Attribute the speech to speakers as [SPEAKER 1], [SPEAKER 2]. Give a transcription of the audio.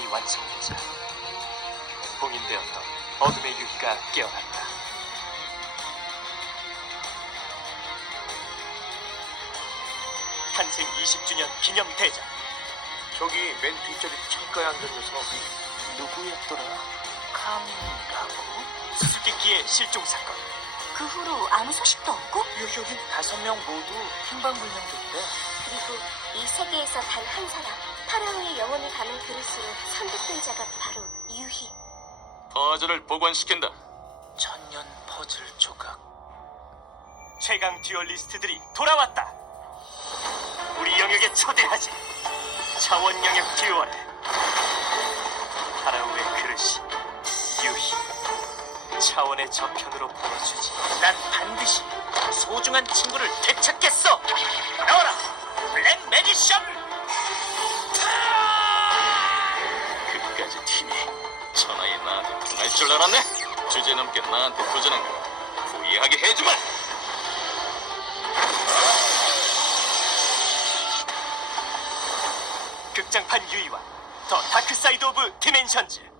[SPEAKER 1] 일이 완성되자 봉인되었던 어둠의 유희가 깨어났다. 탄생 20주년 기념 대작
[SPEAKER 2] 저기 맨 뒷자리 창가에 앉은 녀석
[SPEAKER 1] 누구였더라? 카민이라고? 수수께끼의 실종 사건
[SPEAKER 3] 그 후로 아무 소식도 없고
[SPEAKER 1] 여기 다섯 명 모두 행방불명됐대.
[SPEAKER 3] 그리고 이 세계에서 단 한 사람 파라오의 영혼을 담은 그릇으로 선택된 자가 바로 유희
[SPEAKER 4] 퍼즐을 복원시킨다.
[SPEAKER 1] 천년 퍼즐 조각. 최강 듀얼리스트들이 돌아왔다. 우리 영역에 초대하지. 차원 영역 듀얼. 파라오의 그릇이 유희. 차원의 저편으로 보내주지. 난 반드시 소중한 친구를 되찾겠어. 나와라, 블랙 매지션.
[SPEAKER 4] 당할 줄 알았네. 주제 넘게 나한테 도전한 거 후회하게 해주마.
[SPEAKER 1] 극장판 유희와 더 다크 사이드 오브 디멘션즈